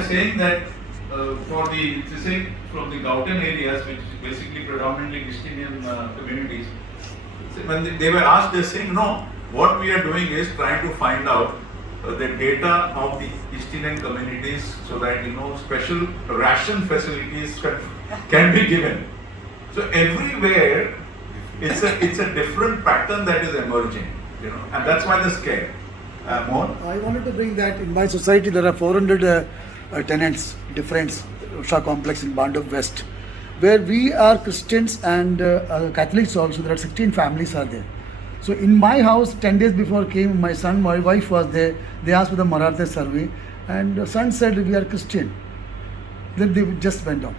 saying that for the from the Gauten areas, which is basically predominantly Christian communities, when they were asked, they're saying, no, what we are doing is trying to find out the data of the East Indian communities so that special ration facilities can be given. So everywhere it's a different pattern that is emerging, and that's why the scare. Mohan? I wanted to bring that in my society there are 400 tenants, different Usha complex in Bandup West, where we are Christians and Catholics also. There are 16 families are there. So in my house, 10 days before came my son, my wife was there. They asked for the Maratha survey, and the son said we are Christian. Then they just went on.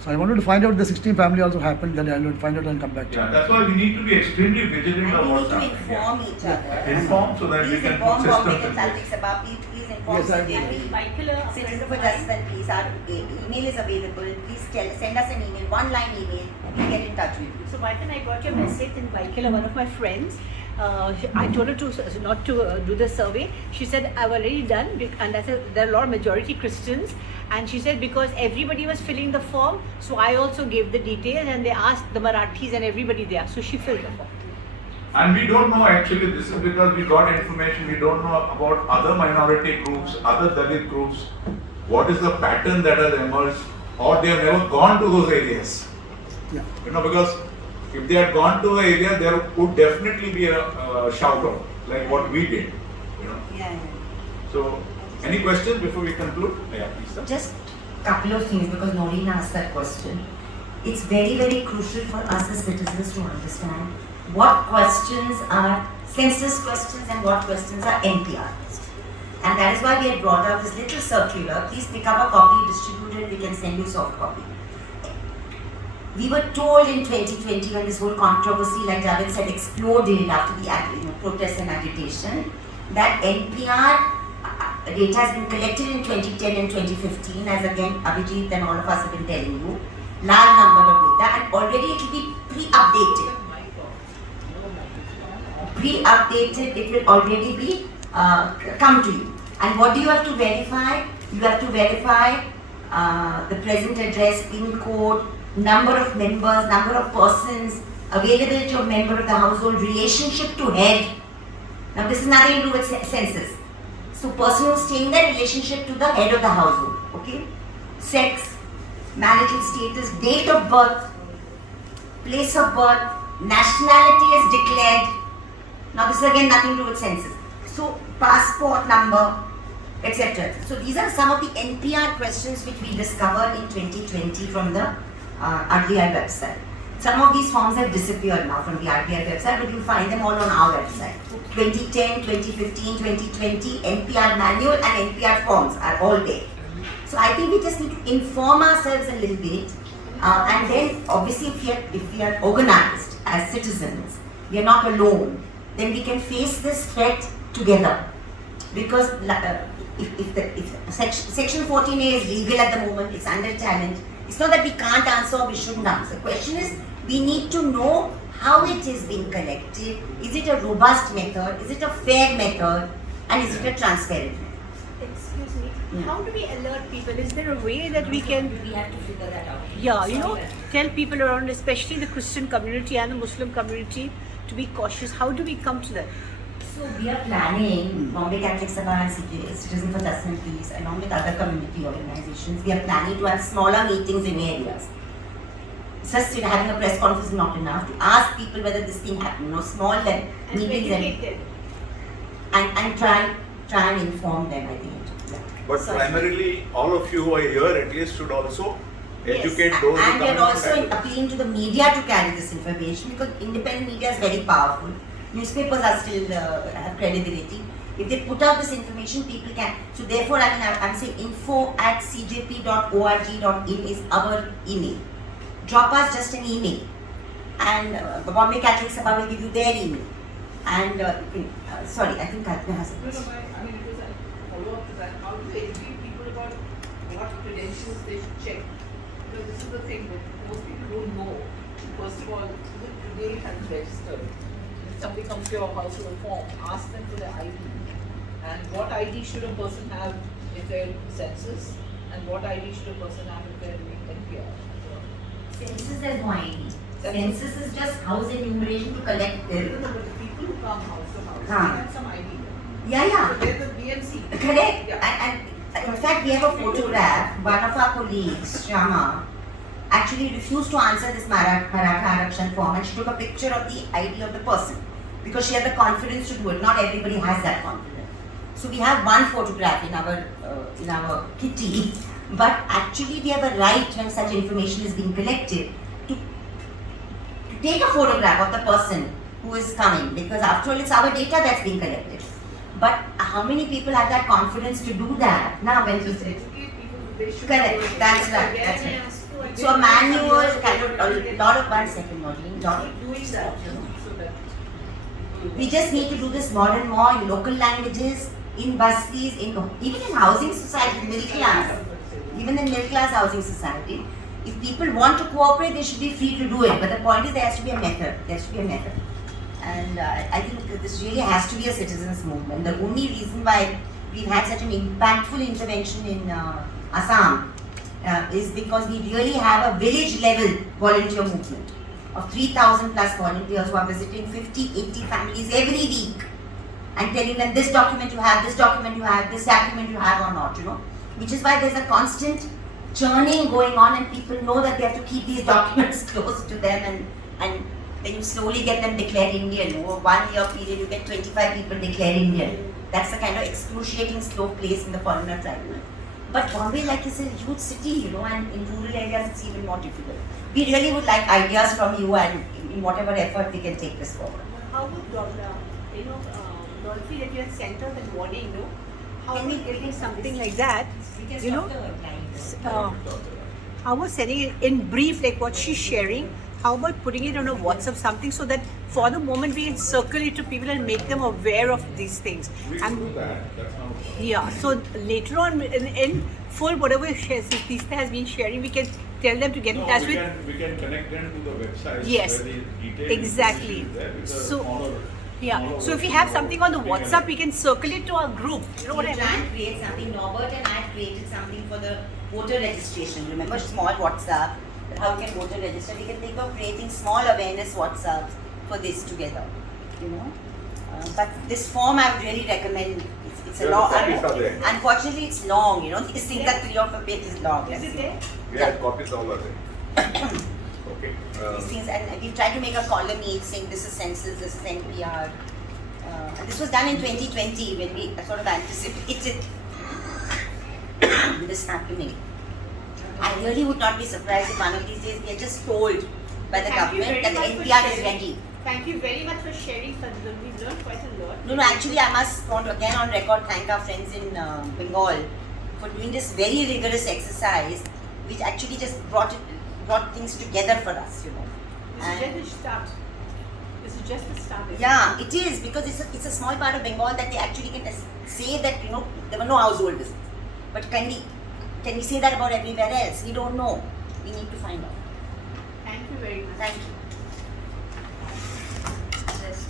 So I wanted to find out the 16 family also happened. Then I will find out and come back to you. Yeah, that's why we need to be extremely vigilant And of we what's need to happening. inform each other. Inform so that we Please can inform put Bombay systems in Catholic place. Sabha. Please inform Yes, I will. CJP. Citizen for Justice, please. Our email is available. Please send us an email, one-line email. We'll get in touch with you. So Vaikan, I got your message in Vaikila, one of my friends. I told her to not to do the survey. She said, I've already done, and I said, there are a lot of majority Christians. And she said, because everybody was filling the form, so I also gave the details, and they asked the Marathis and everybody there. So she filled the form. And we don't know actually, this is because we got information, we don't know about other minority groups, other Dalit groups, what is the pattern that has emerged, or they have never gone to those areas. Yeah. Because if they had gone to the area, there would definitely be a shout out, like what we did. Yeah. So, any questions before we conclude? Yeah, please, sir. Just a couple of things because Noreen asked that question. It's very, very crucial for us as citizens to understand what questions are census questions and what questions are NPR. And that is why we had brought out this little circular. Please pick up a copy, distribute it, we can send you soft copy. We were told in 2020 when this whole controversy, like Javed said, exploded after the protests and agitation, that NPR data has been collected in 2010 and 2015, as again Abhijit and all of us have been telling you, large number of data, and already it will be pre-updated. Pre-updated, it will already be come to you. And what do you have to verify? You have to verify the present address, PIN code, number of members, number of persons, availability of member of the household, relationship to head. Now this is nothing to do with census. So person who's staying there, relationship to the head of the household, okay? Sex, marital status, date of birth, place of birth, nationality is declared. Now this is again nothing to do with census. So passport number, etc. So these are some of the NPR questions which we discovered in 2020 from the RBI website. Some of these forms have disappeared now from the RBI website, but you'll find them all on our website. 2010, 2015, 2020, NPR manual and NPR forms are all there. So I think we just need to inform ourselves a little bit, and then obviously if we are organized as citizens, we are not alone, then we can face this threat together. Because if Section 14A is legal at the moment, it's under challenge. It's not that we can't answer or we shouldn't answer. The question is, we need to know how it is being collected. Is it a robust method? Is it a fair method? And is it a transparent method? Excuse me, how do we alert people? Is there a way that we can, We have to figure that out. yeah, tell people around, especially the Christian community and the Muslim community, to be cautious? How do we come to that? So we are planning, Bombay Catholic Sabha and Citizen for Justice and Peace, along with other community organizations, we are planning to have smaller meetings in areas. Just having a press conference is not enough. To ask people whether this thing happened, small And meetings educate them. and try and inform them, I think. Yeah. But So- primarily, all of you who are here at least should also Yes. educate those who And we come are also in. appealing to the media to carry this information because independent media is very powerful. Newspapers are still have credibility. If they put out this information, people can. So therefore, I'm saying info@cjp.org.in is our email. Drop us just an email, and Bombay Catholic Sabha will give you their email. And sorry, I think Kalpana has a No, question. I mean, it was a follow-up to that. How do you educate people about what credentials they should check? Because this is the thing that most people don't know. First of all, even today it has registered. If somebody comes to your house with a form, ask them for their ID. And what ID should a person have if they're census, and what ID should a person have if they're doing NPR? Census is no ID. Census is just house enumeration to collect No, bill. no, but the people who come house to house, Huh. they have some ID. Yeah, yeah. So they're the BNC. Correct. Yeah. And in fact, we have a photograph. One of our colleagues, Shama, actually refused to answer this Maratha Arakshan form, and she took a picture of the ID of the person because she had the confidence to do it. Not everybody has that confidence. So we have one photograph in our kitty, but actually we have a right when such information is being collected to take a photograph of the person who is coming, because after all it's our data that's being collected. But how many people have that confidence to do that? Now when Just we educate people, they should Correct, know it. that's right, Again, that's and right. ask for it. so a manual kind of a lot of 1 second, Maureen, lot of, Keep doing that, you know, so that people we just need to do this more and more in local languages, in busties, even in housing society, middle class, even in middle class housing society. If people want to cooperate, they should be free to do it. But the point is, there has to be a method. There has to be a method. And I think this really has to be a citizens' movement. The only reason why we've had such an impactful intervention in Assam is because we really have a village level volunteer movement of 3,000 plus volunteers who are visiting 50, 80 families every week and telling them this document you have, this document you have, this document you have or not, you know. Which is why there's a constant churning going on and people know that they have to keep these documents close to them and then you slowly get them declared Indian. Over 1 year period, you get 25 people declared Indian. That's the kind of excruciating slow place in the foreigner tribunal. But Bombay, like, is a huge city, you know, and in rural areas it's even more difficult. We really would like ideas from you, and in whatever effort we can take this forward. How would Dolphy that you had sent us and warning, you know? How Can we we- getting something like that? You know? Uh, How about sending it in brief, like what she's sharing? How about putting it on a WhatsApp, something so that for the moment we can circle it to people and make them aware of these things. We can do that, that's not a problem. Yeah, so later on in full, whatever Tista has been sharing, we can tell them to get in touch with. We can connect them to the website Yes, where the detailed exactly. information is there with a So, smaller- Yeah, smaller so if we version have of something on the being WhatsApp, an- we can circle it to our group. You know what I We try mean? and create something. Norbert and I created something for the voter registration. Remember, small WhatsApp, how you can voter register. We can think of creating small awareness WhatsApps for this together. You know, but this form I would really recommend. It's a Yeah, long. the copies are there. Unfortunately, it's long. You know, these things are 3 or 4 pages long. Is it there? Yeah, copies all are there. Okay. These things, and we tried to make a column each saying this is census, this is NPR. And this was done in 2020 when we sort of anticipated this happening. I really would not be surprised if one of these days we are just told by the Thank you government very that the much for NPR is sharing. ready. Thank you very much for sharing, Sadhguru. We've learned quite a lot. No, actually, I must want to again on record thank our friends in Bengal for doing this very rigorous exercise, which actually just brought things together for us, you know. This is just the start. This is just the start. isn't Yeah, it is, because it's a small part of Bengal that they actually can say that, you know, there were no household visits. But can we say that about everywhere else? We don't know. We need to find out. Thank you very much. Thank you.